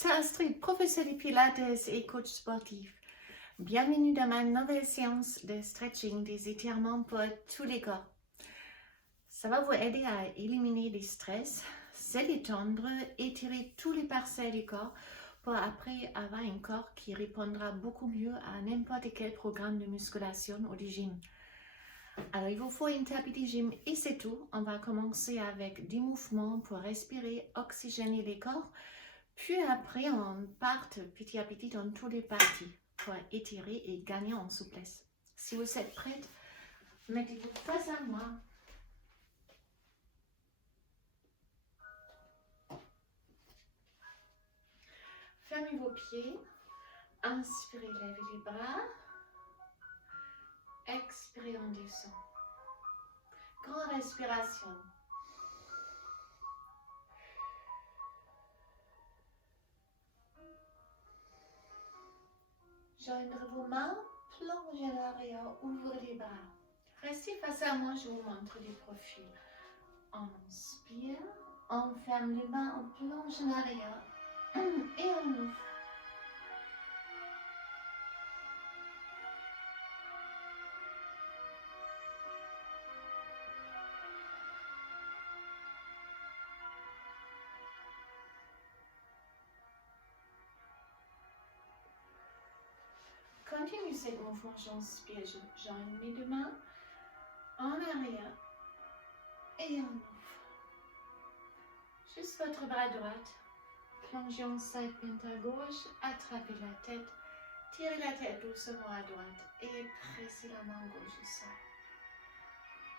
c'est Astrid, professeure de Pilates et coach sportif. Bienvenue dans ma nouvelle séance de stretching, des étirements pour tous les corps. Ça va vous aider à éliminer les stress, se détendre, étirer tous les parcelles du corps pour après avoir un corps qui répondra beaucoup mieux à n'importe quel programme de musculation ou de gym. Alors, il vous faut une tapis de gym et c'est tout. On va commencer avec des mouvements pour respirer, oxygéner les corps. Puis après, on part petit à petit dans toutes les parties pour étirer et gagner en souplesse. Si vous êtes prête, mettez-vous face à moi. Fermez vos pieds. Inspirez, levez les bras. Expirez, on descend. Grande respiration. Joindre vos mains, plongez à l'arrière, ouvrez les bras. Restez face à moi, je vous montre les profils. On inspire, on ferme les mains, on plonge en arrière et on ouvre. Continue ce mouvement, j'inspire, je joins mes deux mains en arrière et on ouvre. Juste votre bras droit, plongez en segment à gauche, attrapez la tête, tirez la tête doucement à droite et pressez la main gauche au sol.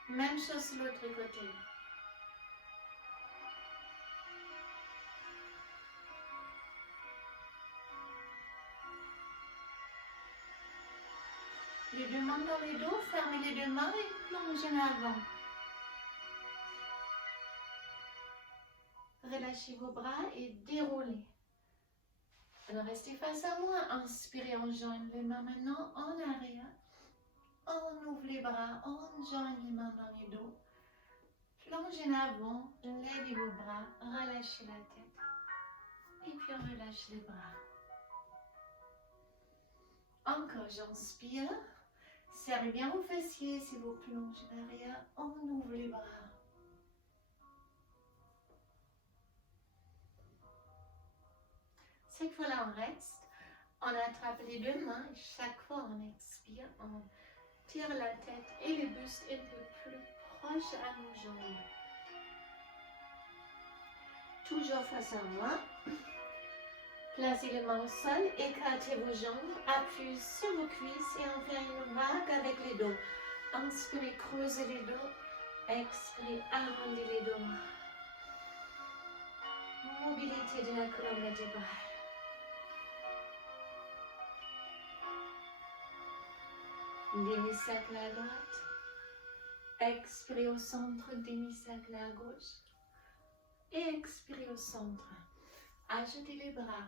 Même chose de l'autre côté. Les deux mains dans les dos, fermez les deux mains et plongez en avant. Relâchez vos bras et déroulez. Alors restez face à moi, inspirez, on joint les mains maintenant en arrière. On ouvre les bras, on joint les mains dans les dos. Plongez en avant, levez vos bras, relâchez la tête. Et puis on relâche les bras. Encore, j'inspire. Serrez bien vos fessiers si vous plongez derrière. On ouvre les bras. Cette fois-là, on reste. On attrape les deux mains. Chaque fois, on expire. On tire la tête et le buste un peu plus proche à nos jambes. Toujours face à moi. Placez les mains au sol, écartez vos jambes, appuyez sur vos cuisses et on fait une vague avec les dos. Inspirez, creusez les dos. Expirez, arrondissez les dos. Mobilité de la colonne vertébrale. Demi-cercle à droite. Expirez au centre, demi-cercle à gauche. Et expirez au centre. Ajoutez les bras.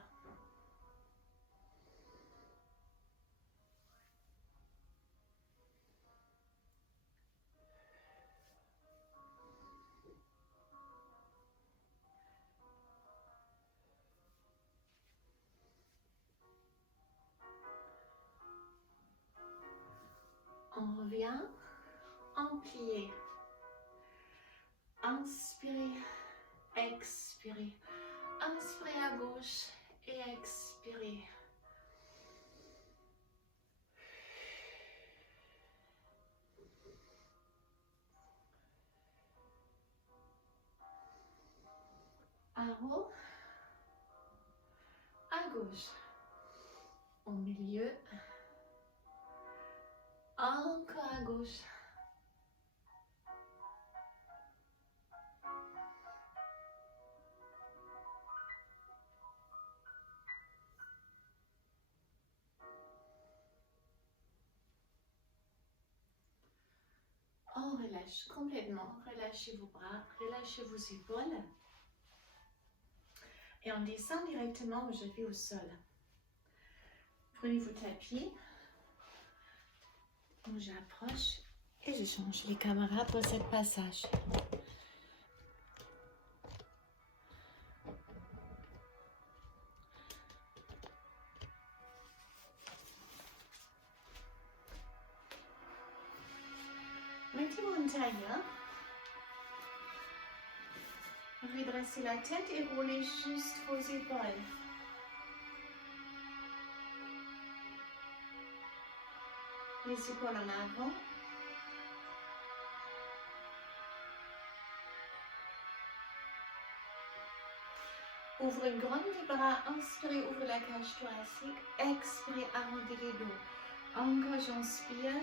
On revient en plié. Inspirez, expirez. Inspirez à gauche et expirez. À haut, à gauche, au milieu, encore à gauche. On relâche complètement, relâchez vos bras, relâchez vos épaules. Et on descend directement aujourd'hui au sol. Prenez vos tapis. J'approche et je change les caméras pour ce passage. Mettez-vous en tailleur. Redressez la tête et roulez juste vos épaules. Les épaules en avant. Ouvrez grand les bras, inspirez, ouvrez la cage thoracique, expirez, arrondissez les dos. Encore j'inspire,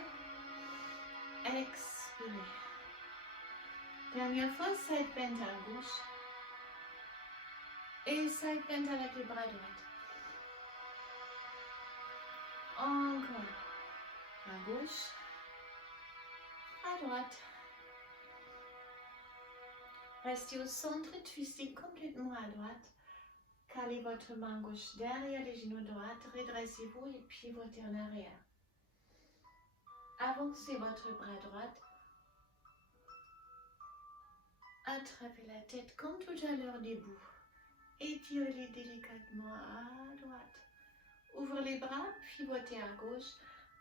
expirez. Dernière fois, side bend à gauche et side bend avec les bras droits. Encore à gauche, à droite. Restez au centre, twistez complètement à droite. Calez votre main gauche derrière les genoux droits, redressez-vous et pivotez en arrière. Avancez votre bras droit. Attrapez la tête comme tout à l'heure debout. Étirez-les délicatement à droite. Ouvrez les bras, pivotez à gauche.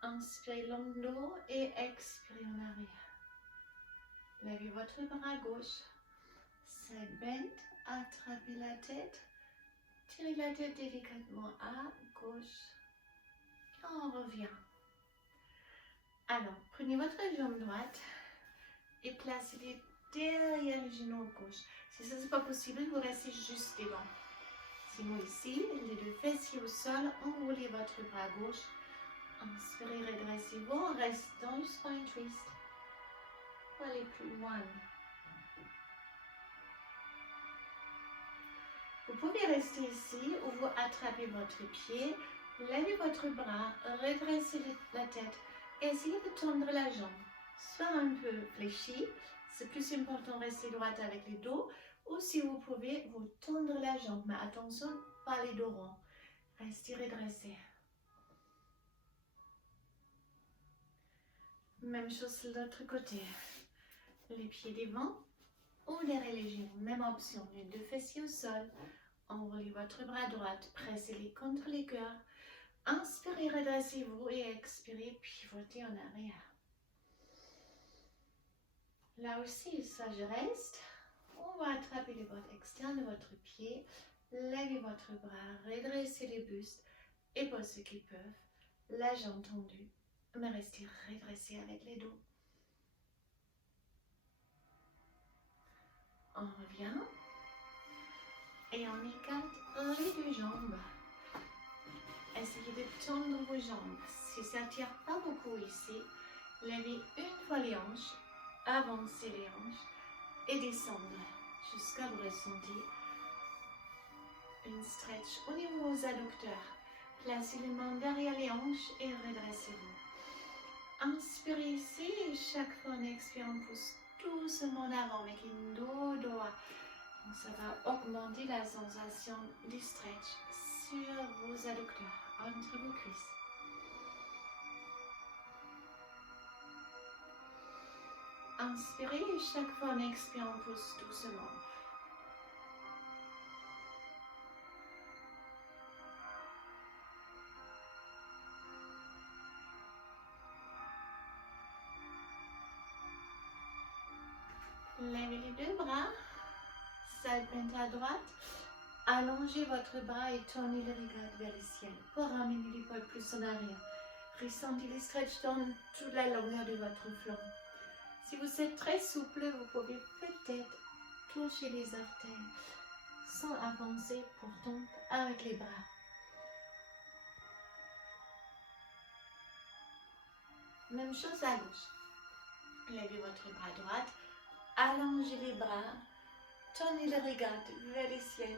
Inspirez long dos et expirez en arrière. Levez votre bras gauche. Side bend, attrapez la tête. Tirez la tête délicatement à gauche. On revient. Alors, prenez votre jambe droite et placez-les derrière le genou gauche. Si ça n'est pas possible, vous restez juste devant. Sinon ici, les deux fessiers au sol, enroulez votre bras gauche. Inspirez, redressez-vous en restant du spine twist. Pour aller plus loin. Vous pouvez rester ici où vous attrapez votre pied, levez votre bras, redressez la tête. Essayez de tendre la jambe. Soit un peu fléchie, c'est plus important de rester droite avec les dos, ou si vous pouvez, vous tendre la jambe. Mais attention, pas les dos ronds. Restez redressé. Même chose de l'autre côté. Les pieds devant ou derrière les genoux. Même option. Les deux fessiers au sol. Enroulez votre bras droit. Pressez-les contre les cœurs. Inspirez, redressez-vous et expirez, pivotez en arrière. Là aussi, ça je reste. On va attraper les bords externes de votre pied. Levez votre bras, redressez les bustes et pour ceux qui peuvent, la jambe tendue, mais restez redressé avec les dos. On revient et on écarte les deux jambes. Essayez de tendre vos jambes. Si ça ne tire pas beaucoup ici, levez une fois les hanches, avancez les hanches et descendre jusqu'à vous ressentir une stretch au niveau des adducteurs. Placez les mains derrière les hanches et redressez-vous. Inspirez ici et chaque fois on expire, on pousse doucement en avant avec une dos droit. Donc ça va augmenter la sensation du stretch sur vos adducteurs, entre vos cuisses. Inspirez et chaque fois on expire, on pousse doucement. Levez les deux bras, side bend à droite, allongez votre bras et tournez le regard vers le ciel pour ramener l'épaule plus en arrière. Ressentez le stretch dans toute la longueur de votre flanc. Si vous êtes très souple, vous pouvez peut-être toucher les orteils sans avancer pourtant avec les bras. Même chose à gauche. Levez votre bras droit, allongez les bras, tournez le regard vers le ciel.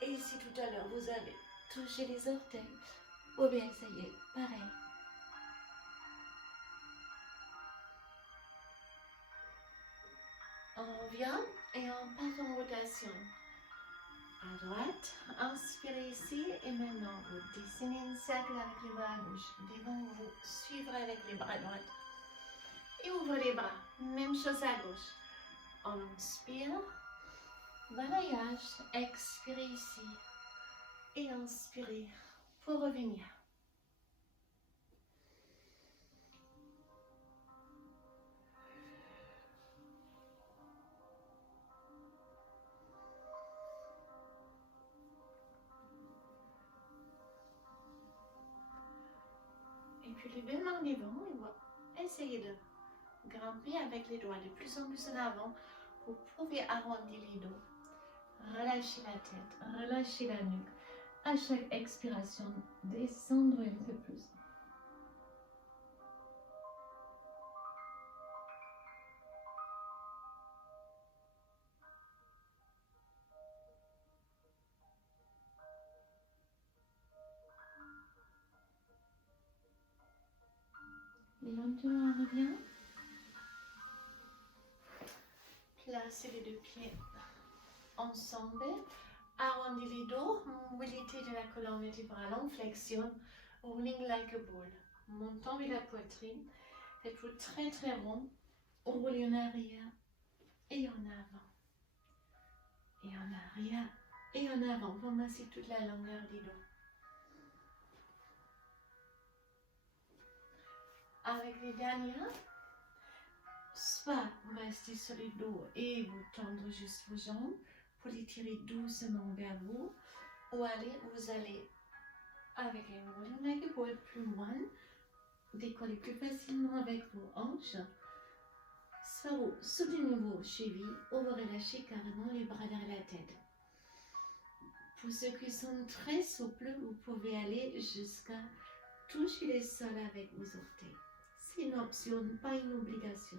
Et si tout à l'heure vous avez touché les orteils, ou bien ça y est, pareil. On revient et on part en rotation. À droite, inspirez ici et maintenant vous dessinez un cercle avec les bras à gauche. Devant vous, suivre avec les bras droits. Et ouvrez les bras. Même chose à gauche. On inspire. Balayage. Expirez ici. Et inspirez pour revenir. en avant et voilà. Essayez de grimper avec les doigts de plus en plus en avant. Vous pouvez arrondir les dos. Relâchez la tête, relâchez la nuque. À chaque expiration, descendre un peu plus. Lentement, on revient. Placez les deux pieds ensemble. Arrondis les dos. Mobilité de la colonne vertébrale en flexion. Rolling like a ball. Montons vers la poitrine. Faites-vous très très rond. Roulez en arrière et en avant. Et en arrière et en avant. Ramassez toute la longueur du dos. Avec les dernières, soit vous restez sur le dos et vous tendre juste vos jambes pour les tirer doucement vers vous, ou vous allez avec un rolling like a ball plus loin, décoller plus facilement avec vos hanches, soit vous soutenez vos chevilles ou vous relâchez carrément les bras derrière la tête. Pour ceux qui sont très souples, vous pouvez aller jusqu'à toucher le sol avec vos orteils. C'est une option, pas une obligation.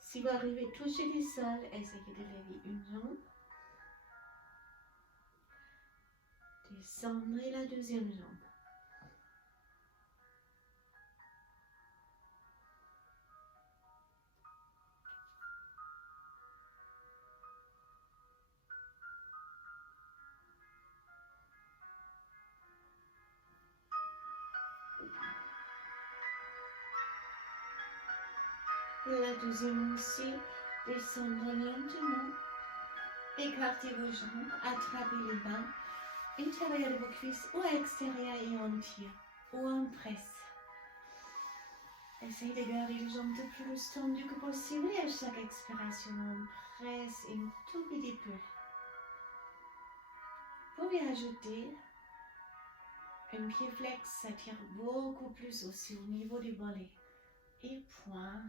Si vous arrivez à toucher le sol, essayez de lever une jambe. Descendez la deuxième jambe. La deuxième aussi, descendre lentement. Écartez vos jambes, attrapez les mains, intérieur de vos cuisses ou à l'extérieur et on tire ou on presse. Essayez de garder les jambes le plus tendues que possible et à chaque expiration, on presse un tout petit peu. Vous pouvez ajouter un pied flex, ça tire beaucoup plus aussi au niveau du mollet. Et point,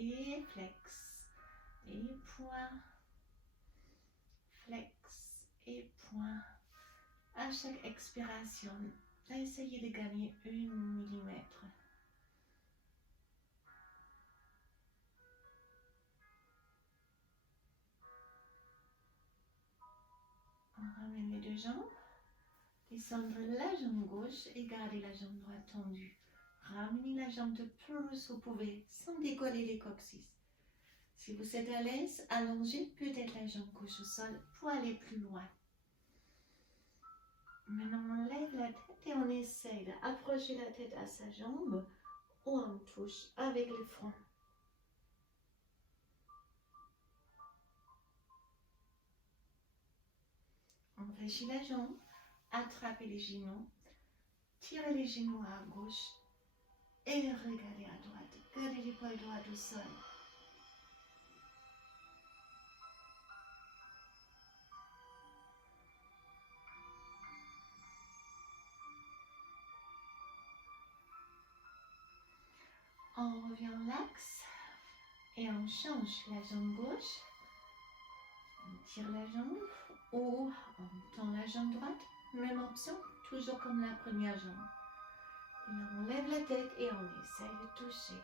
et flex, et point, flex, et point. À chaque expiration, essayez de gagner 1 millimètre. On ramène les deux jambes. Descendre la jambe gauche et garder la jambe droite tendue. Ramenez la jambe de plus vous pouvez sans décoller les coccyx. Si vous êtes à l'aise, allongez peut-être la jambe gauche au sol pour aller plus loin. Maintenant, on lève la tête et on essaye d'approcher la tête à sa jambe ou on touche avec le front. On fléchit la jambe, attrapez les genoux, tirez les genoux à gauche et regardez à droite. Gardez l'épaule droite au sol. On revient en l'axe et on change la jambe gauche. On tire la jambe ou on tend la jambe droite. Même option, toujours comme la première jambe. Et là, on lève la tête et on essaye de toucher.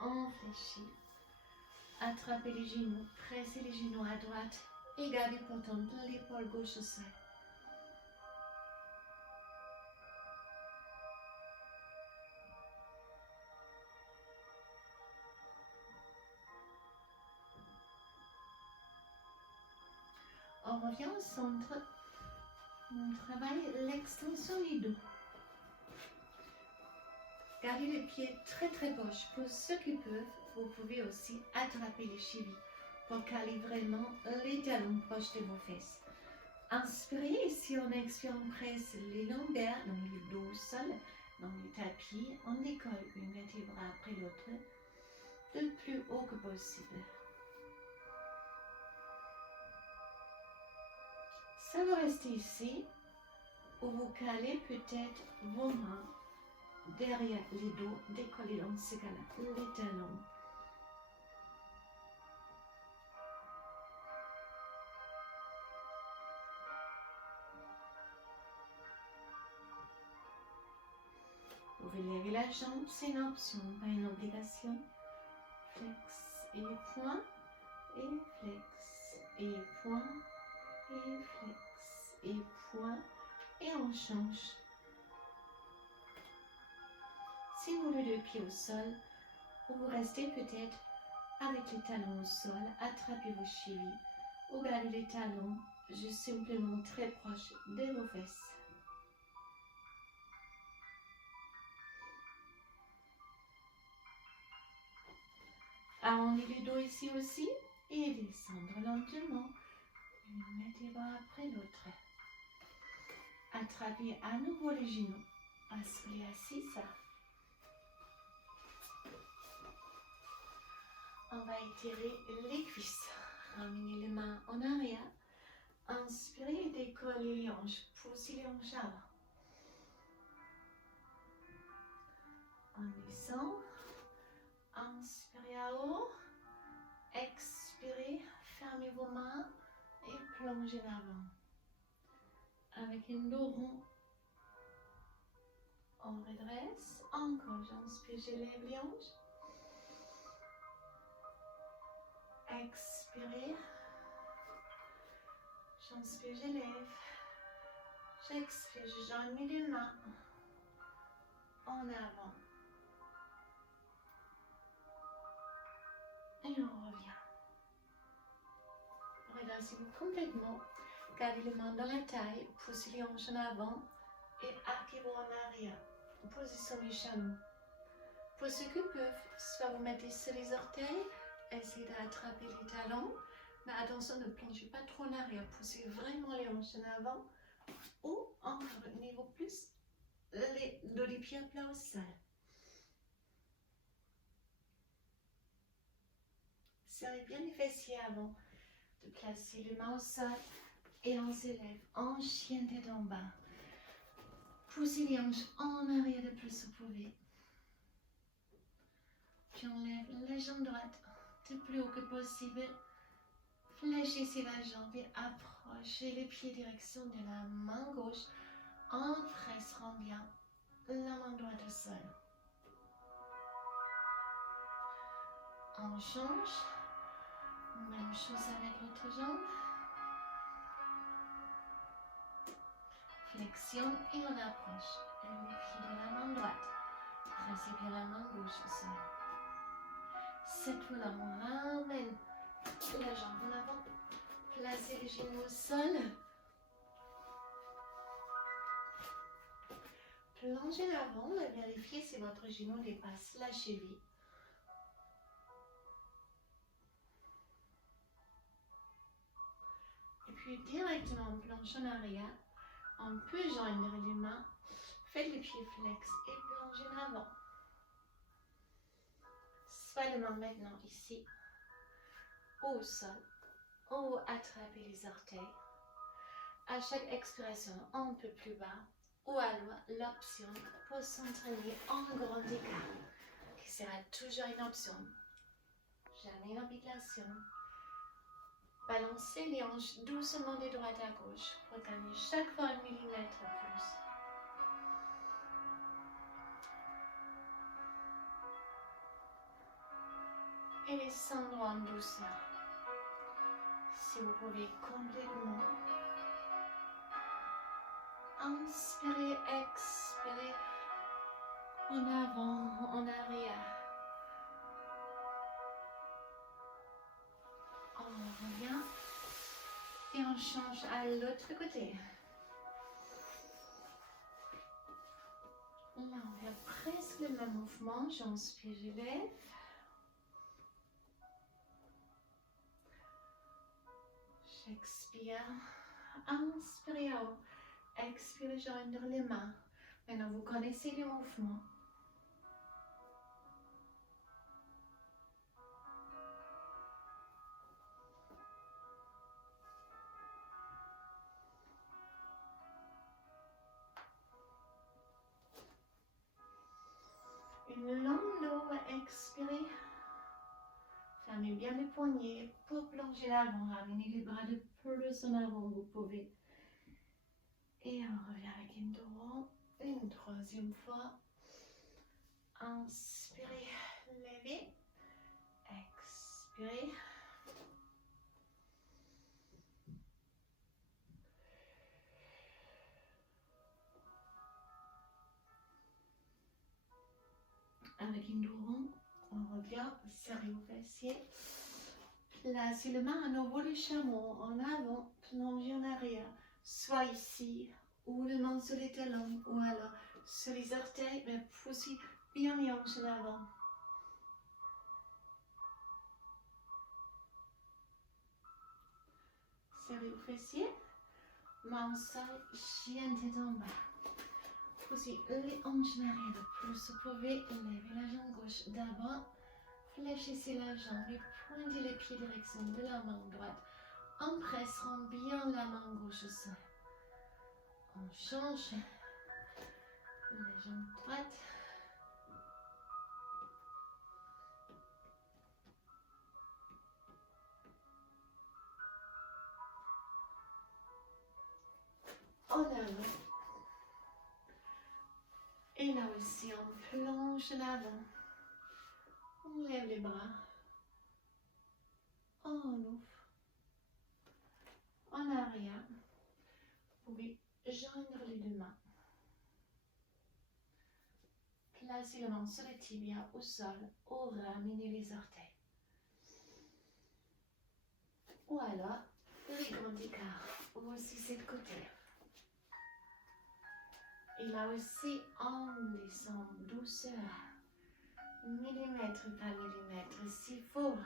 On fléchit. Attrapez les genoux, pressez les genoux à droite et gardez pourtant l'épaule gauche au sol. On revient au centre. On travaille l'extension du dos. Gardez les pieds très très proches. Pour ceux qui peuvent, vous pouvez aussi attraper les chevilles pour caler vraiment les talons proches de vos fesses. Inspirez et si on expire, on presse les lombaires dans le dos au sol, dans le tapis. On décolle une vertèbre après l'autre. le plus haut que possible. Ça va rester ici, où vous calez peut-être vos mains derrière les dos, décollés dans ce cas-là, les talons. Vous pouvez lever la jambe, c'est une option, pas une obligation. Flex et point, et flex, et point, et flex, et point, et on change. Si vous voulez le pied au sol, vous restez peut-être avec les talons au sol, attrapez vos chevilles, ou gardez les talons juste simplement très proches de vos fesses. Arrondissez le dos ici aussi et descendre lentement. Mettez les bras après l'autre. Attrapez à nouveau les genoux. Soyez assis ça. On va étirer les cuisses. Ramenez les mains en arrière. Inspirez et décollez les hanches. Poussez les hanches avant. On descend. Inspirez à haut. Expirez. Fermez vos mains et plongez en avant. Avec un dos rond. On redresse. Encore. J'inspire, je lève les hanches. Expirez. J'inspire, je lève. J'expire, je joins mes deux mains. En avant. Et on revient. Redressez-vous complètement. Gardez les mains dans la taille. Poussez les hanches en avant. Et arquez-vous en arrière. Position du chameau. Pour ceux qui peuvent, soit vous mettez sur les orteils. Essayez d'attraper les talons. Mais attention, ne plongez pas trop en arrière. Poussez vraiment les hanches en avant. Ou encore un niveau plus. Les dos des pieds plats au sol. Serrez bien les fessiers avant de placer les mains au sol et on s'élève en chien tête en bas. Poussez les hanches en arrière le plus vous pouvez. Puis on lève la jambe droite le plus haut que possible. Fléchissez la jambe et approchez les pieds direction de la main gauche en pressant bien la main droite au sol. On change. Même chose avec l'autre jambe. Flexion et on approche. Les pieds de la main droite. Pressez bien la main gauche au sol. Cette fois-là, on ramène la jambe en avant. Placez les genoux au sol. Plongez l'avant. Vérifiez si votre genou dépasse la cheville. Et puis directement, on plonge en arrière. On peut joindre les mains. Faites les pieds flex et plongez en avant. Soit les mains maintenant ici, au sol, ou attrapez les orteils. À chaque expiration, un peu plus bas, ou alors l'option pour s'entraîner en grand écart, qui sera toujours une option, jamais une obligation. Balancez les hanches doucement de droite à gauche pour gagner chaque fois 1 millimètre plus. Et descendre en douceur. Si vous pouvez complètement. Inspirez, expirez. En avant, en arrière. On revient. Et on change à l'autre côté. Là, on fait presque le même mouvement. J'inspire, je lève. J'expire. Inspirez haut. Expirez, joindre les mains. Maintenant, vous connaissez le mouvement. Inhalando, expirez. Fermez bien les poignets pour plonger l'avant. Ramenez les bras de plus en avant, vous pouvez. Et on revient avec une droite. Une troisième fois. Inspirez, levez. Expirez. Avec une droite, on revient, serrez vos fessiers. Placez les mains à nouveau le chameau en avant, plongez en arrière. Soit ici, ou les mains sur les talons, ou alors sur les orteils, mais poussez bien les hanches en avant. Serrez vos fessiers. Main au sol, chien tête en bas. Poussez les hanches en arrière le plus vous pouvez. Levez la jambe gauche d'abord. Fléchissez la jambe et pointez les pieds direction de la main droite. En pressant bien la main gauche au sol. On change. La jambe droite. En avant. Et là aussi, on plonge l'avant. On lève les bras. On ouvre. En arrière. Vous pouvez joindre les deux mains. Placez la main sur les tibias au sol. Ou ramenez les orteils. Ou alors, les grands écarts. Ou aussi c'est le côté. Et là aussi, on descend douceur. Millimètre par millimètre, s'il faut.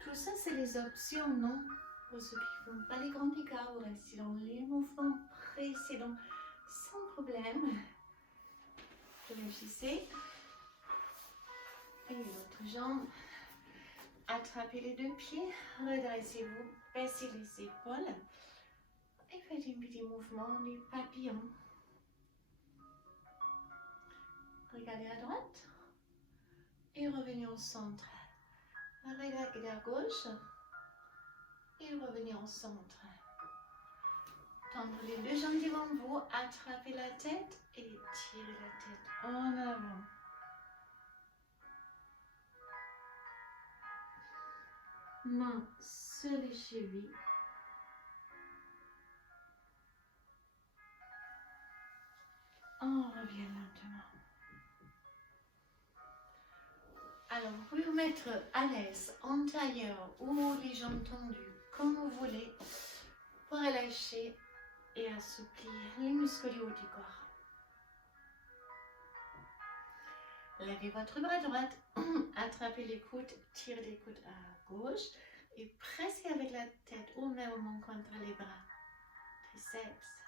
Tout ça, c'est les options, non? Pour ceux qui ne font pas les grands écarts, vous restez dans les mouvements précédents sans problème. Réfléchissez. Et l'autre jambe. Attrapez les deux pieds. Redressez-vous. Baissez les épaules. Et faites un petit mouvement du papillon. Regardez à droite. Et revenez au centre. Regardez à gauche. Et revenez au centre. Tendre les deux jambes devant vous, attrapez la tête et tirez la tête en avant. Main sur les chevilles. On revient lentement. Alors, vous pouvez vous mettre à l'aise en tailleur ou les jambes tendues, comme vous voulez, pour relâcher et assouplir les muscles du haut du corps. Levez votre bras droit, attrapez les coudes, tirez les coudes à gauche et pressez avec la tête au même moment contre les bras. Triceps.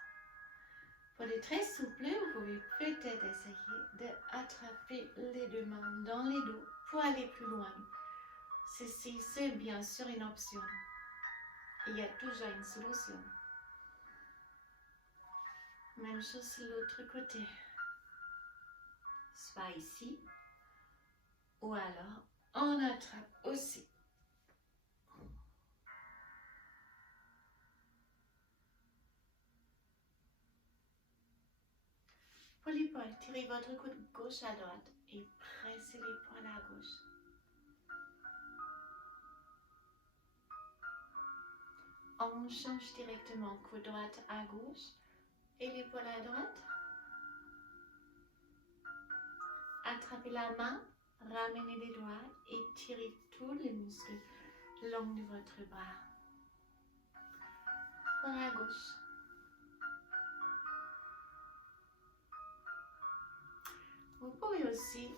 Pour les très souples, vous pouvez peut-être essayer d'attraper les deux mains dans les dos pour aller plus loin. Ceci, c'est bien sûr une option. Il y a toujours une solution. Même chose de l'autre côté. Soit ici, ou alors on attrape aussi. Pour l'épaule, tirez votre coude gauche à droite et pressez l'épaule à gauche. On change directement coude droite à gauche et l'épaule à droite. Attrapez la main, ramenez les doigts et tirez tous les muscles le long de votre bras. Bras à gauche. Vous pouvez aussi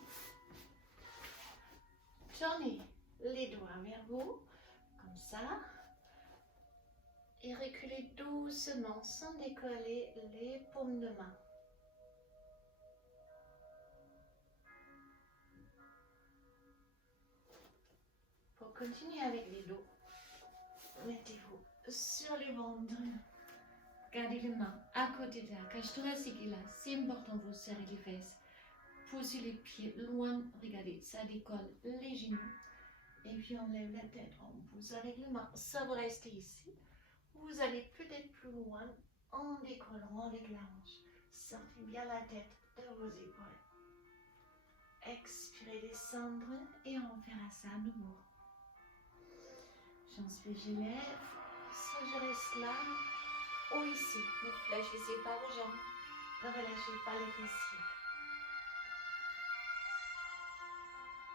tourner les doigts vers vous, comme ça, et reculer doucement sans décoller les paumes de main. continuez avec les dos. Mettez-vous sur les ventres. Gardez les mains à côté de la cage thoracique et là, c'est important, vous serrez les fesses. Poussez les pieds loin, regardez, ça décolle les genoux. Et puis on lève la tête, on pousse avec les mains, ça va rester ici. Vous allez peut-être plus loin en décollant avec la hanche. Sortez bien la tête de vos épaules. Expirez, descendre et on fera ça à nouveau. J'inspire, je lève, ça je reste là. Ou ici, ne fléchissez pas vos jambes, ne relâchez pas les fessiers.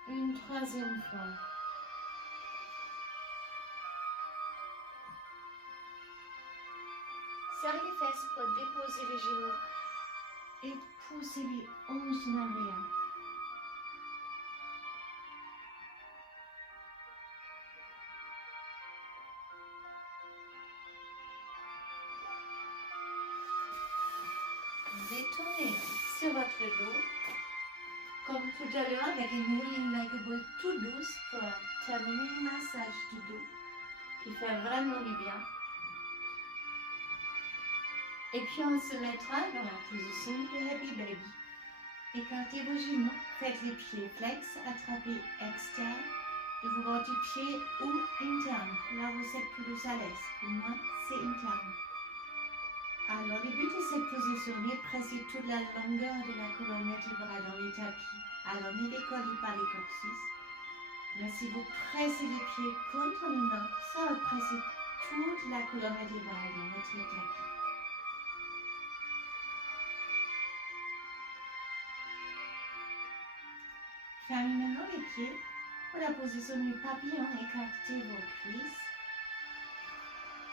Une troisième fois. Serrez les fesses pour déposer les genoux et poussez les hanches en arrière. Détournez sur votre dos, comme tout à l'heure avec une rolling like a ball tout douce pour terminer le massage du dos qui fait vraiment du bien. Et puis on se mettra dans la position de Happy Baby. Écartez vos genoux, faites les pieds flex, attrapez externe, de votre pied ou interne, là vous êtes plus à l'aise. Pour moi, c'est interne. Alors, le but de cette position est presser toute la longueur de la colonne vertébrale dans le tapis. Alors, ne décollez pas les coccyx. Mais si vous pressez les pieds contre le mur, ça va presser toute la colonne vertébrale dans votre tapis. Fermez maintenant les pieds. Pour la position du papillon, écartez vos cuisses.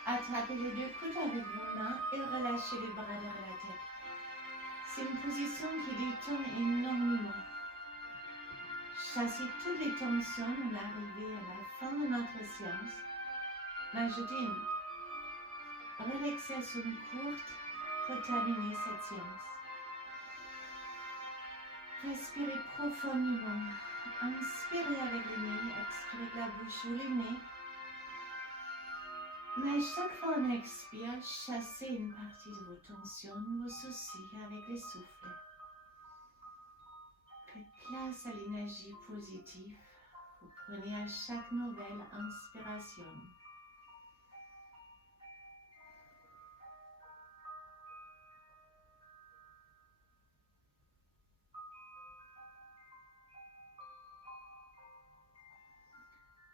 Attrapez les deux coudes avec vos mains et relâchez les bras derrière la tête. C'est une position qui détend énormément. Chassez toutes les tensions à l'arrivée à la fin de notre séance. Ajoutez une relaxation courte pour terminer cette séance. Respirez profondément. Inspirez avec le nez, expirez avec la bouche ou le nez. Mais chaque fois qu'on expire, chassez une partie de vos tensions, vos soucis avec le souffle. Faites place à l'énergie positive. Vous prenez à chaque nouvelle inspiration.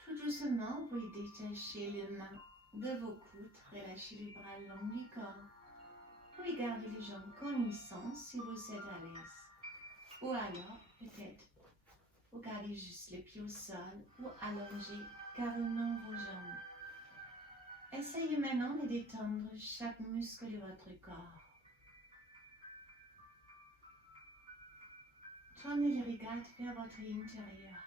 Tout doucement, vous détachez les mains de vos coudes, relâchez les bras longs du corps. Puis gardez les jambes comme ils sont si vous êtes à l'aise. Ou alors, peut-être, vous gardez juste les pieds au sol ou allongez carrément vos jambes. Essayez maintenant de détendre chaque muscle de votre corps. Tournez le regard vers votre intérieur.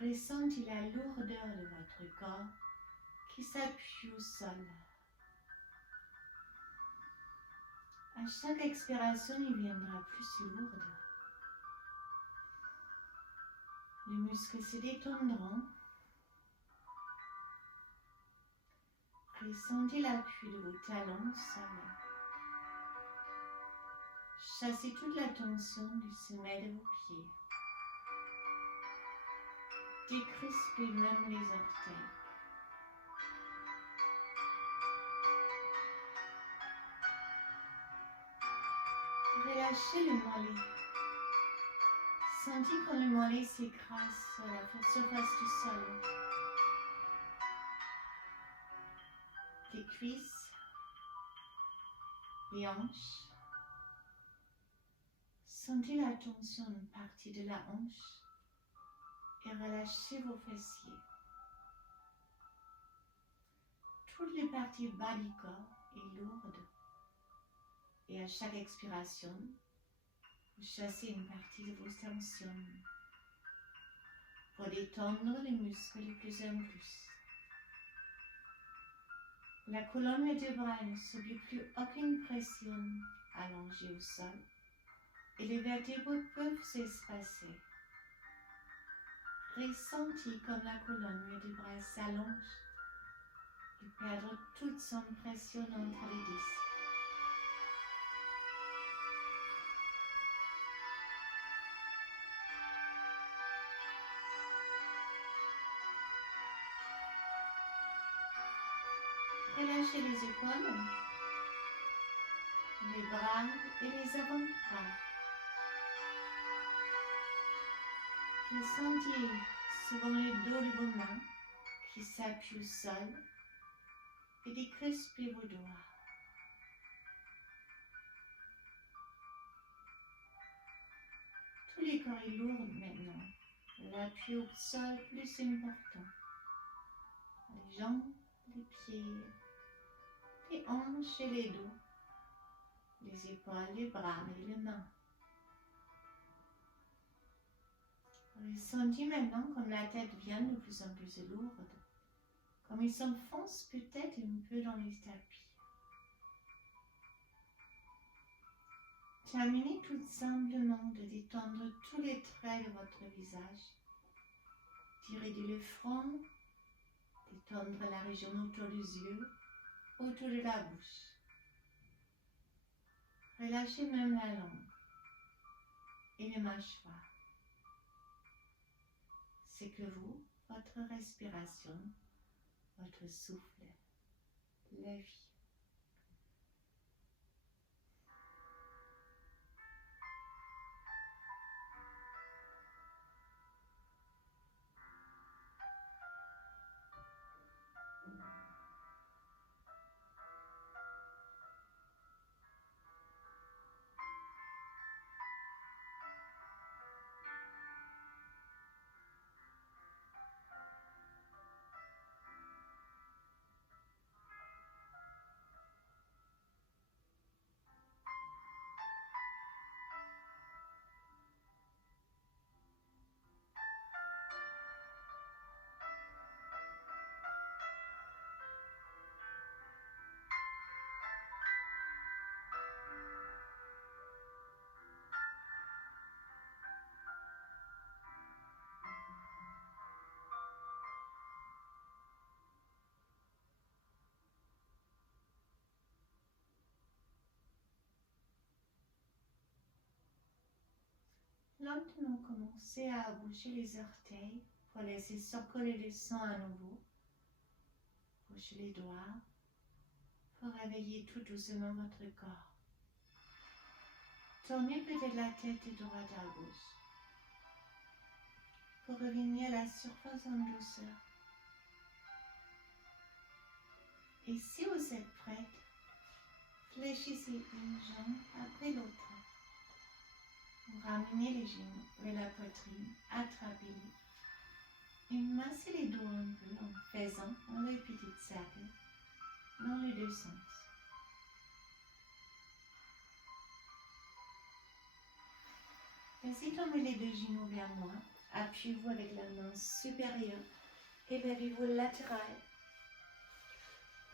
Ressentez la lourdeur de votre corps qui s'appuie au sol. À chaque expiration, il viendra plus lourde. Les muscles se détendront. Ressentez l'appui de vos talons au sol. Chassez toute la tension du sommet de vos pieds. Décrispez même les orteils. Relâchez le mollet. Sentez quand le mollet s'écrase sur la surface du sol. Les cuisses, les hanches. Sentez la tension d'une partie de la hanche et relâchez vos fessiers. Toute les parties bas du corps est lourde. Et à chaque expiration, vous chassez une partie de vos tensions pour détendre les muscles de plus en plus. La colonne vertébrale ne subit plus aucune pression allongée au sol et les vertèbres peuvent s'espacer. Ressentez comme la colonne du bras s'allonge et perd toute son pression entre les disques. Relâchez les épaules, les bras et les avant-bras. Ressentez souvent le dos de vos mains qui s'appuient au sol et décrispez vos doigts. Tout le corps est lourd maintenant. L'appui au sol plus important. Les jambes, les pieds, les hanches et les dos, les épaules, les bras et les mains. Ressentez maintenant comme la tête devient de plus en plus lourde, comme il s'enfonce peut-être un peu dans les tapis. Terminez tout simplement de détendre tous les traits de votre visage. Tirez le front, détendre la région autour des yeux, autour de la bouche. Relâchez même la langue et les mâchoires. C'est que vous, votre respiration, votre souffle, la vie. Lentement commencez à bouger les orteils pour laisser circuler le sang à nouveau. Bouchez les doigts pour réveiller tout doucement votre corps. Tournez peut-être la tête de droite à gauche pour revenir à la surface en douceur. Et si vous êtes prête, fléchissez une jambe après l'autre. Vous ramenez les genoux vers la poitrine, attrapez-les et massez les dos un peu en faisant un petit cercle dans les deux sens. Laissez tomber les deux genoux vers moi, appuyez-vous avec la main supérieure et levez-vous latéral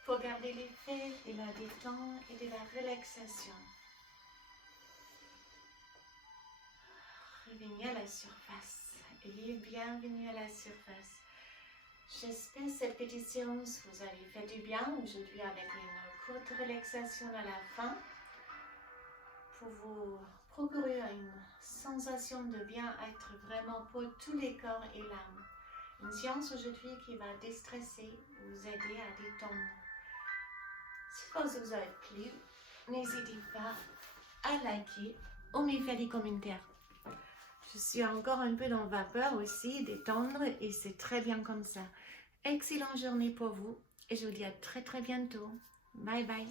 pour garder l'effet de la détente et de la relaxation. Revenez à la surface et bienvenue à la surface. J'espère que cette petite séance vous a fait du bien aujourd'hui avec une courte relaxation à la fin pour vous procurer une sensation de bien-être vraiment pour tous les corps et l'âme. Une séance aujourd'hui qui va déstresser, vous aider à détendre. Si ça vous a plu, n'hésitez pas à liker ou me faire des commentaires. Je suis encore un peu dans vapeur aussi, détendre, et c'est très bien comme ça. Excellente journée pour vous et je vous dis à très bientôt. Bye bye.